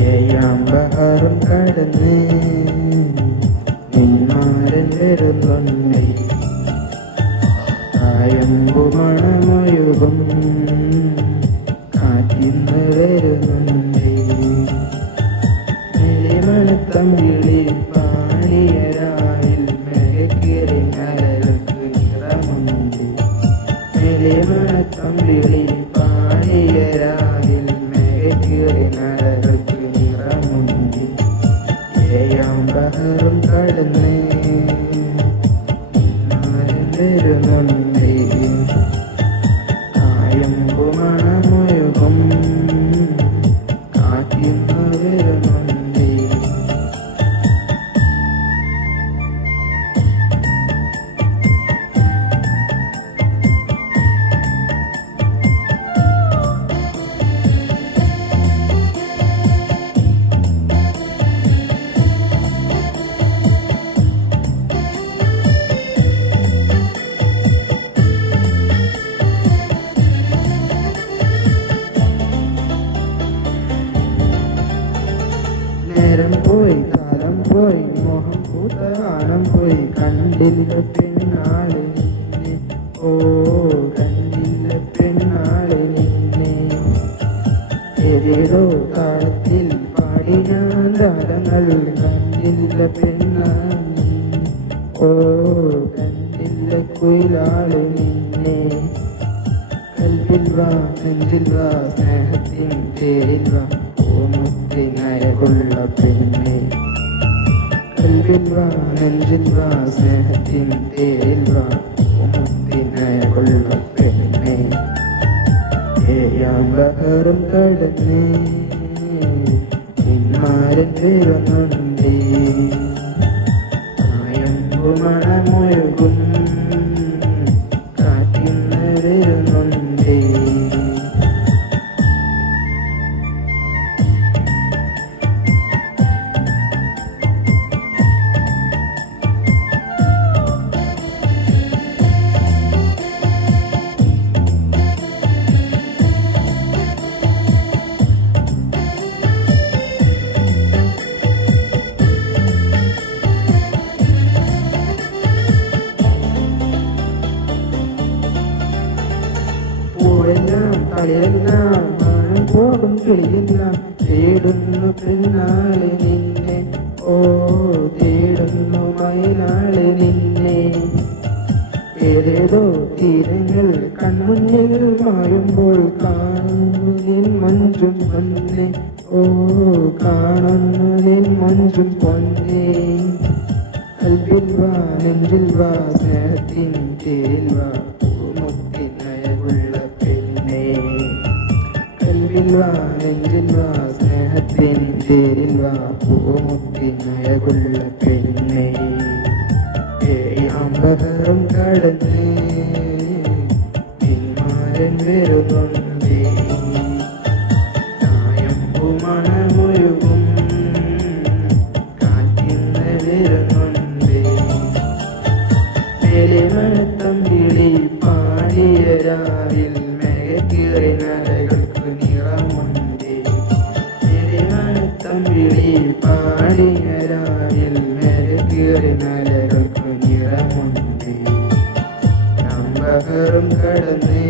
ഏഴാം ബഹറും കടന്ന് നിന്മാരൻ വരുന്നുണ്ടേ. കായമ്പു മണമൊഴുകും കാറ്റിന്ന് വരുന്നുണ്ടേ. മെലിമണത്തമ്പിളി പാടിയരായിൽ മെഴക്കേറി നരകൾക്ക് നിറമുണ്ട്. മെലിമണത്തമ്പിളി പാടിയരായിൽ മെഴക്കേറി നരകൾക്ക് നിറമുണ്ട്. ഏഴാം ബഹറും കടന്ന് വരുന്നുണ്ടേ. കായമ്പു മണമൊഴുകും കാറ്റിന്ന് വരുന്നുണ്ടേ. നേരം പോയി കാലം പോയി മോഹം പൂതാനം പോയി കണ്ടില്ല പെണ്ണാളെ നിന്നെ. ഓ കണ്ടില്ല പെണ്ണാളെ നിന്നെ. ഏതേതോ താളത്തിൽ പാടി ഞാൻ താരങ്ങൾ കണ്ടില്ല പെണ്ണാളെ. ഓ കണ്ടില്ല കുയിലാളെ നിന്നെ. കൽവിൽ വാ നെഞ്ചിൽ വാ സ്നേഹത്തിൻ തേരിൽ വാ നയകുള്ള പെണ്ണെ. കൽവിൽ വാ നെഞ്ചിൽ വാ സ്നേഹത്തിൻ തേരിൽ വാ നയകുള്ള പെണ്ണെ. ഏഴാം ബഹറും കടന്ന് നിന്മാരൻ വരുന്നുണ്ടേ. കായമ്പു മണമൊഴുകും കാറ്റിന്ന് വരുന്നുണ്ടേ. പൂവെല്ലാം തലയെല്ലാം മണം പോകും കിളിയെല്ലാം തേടുന്നു പെണ്ണാളെ നിന്നെ. ഓ തേടുന്നു മയിലാളെ നിന്നെ. ഏതേതോ തീരങ്ങൾ കൺമുന്നിൽ മായുമ്പോൾ കാണുന്നു നിൻ മഞ്ചും പൊന്നെ. ഓ കാണുന്നു നിൻ മഞ്ചും പൊന്നെ. കൽവിൽ വാ നെഞ്ചിൽ വാ സ്നേഹത്തിൻ തേരിൽ വാ നയകുള്ള പെണ്ണെ. കൽവിൽ വാ നെഞ്ചിൽ വാ സ്നേഹത്തിൻ തേരിൽ വാ നയകുള്ള പെണ്ണെ. ഏഴാം ബഹറും കടന്ന് നിന്മാരൻ വരുന്നുണ്ടേ. കായമ്പു മണമൊഴുകും കാറ്റിന്ന് വരുന്നുണ്ടേ. മെലിമണത്തമ്പിളി പാടിയരാവിൽ മെഴക്കേറി നരകൾക്ക് നിറമുണ്ടേ. മെലിമണത്തമ്പിളി പാടിയരാവിൽ മെഴക്കേറി നരകൾക്ക് നിറമുണ്ടേ. ബഹറും കടന്ന്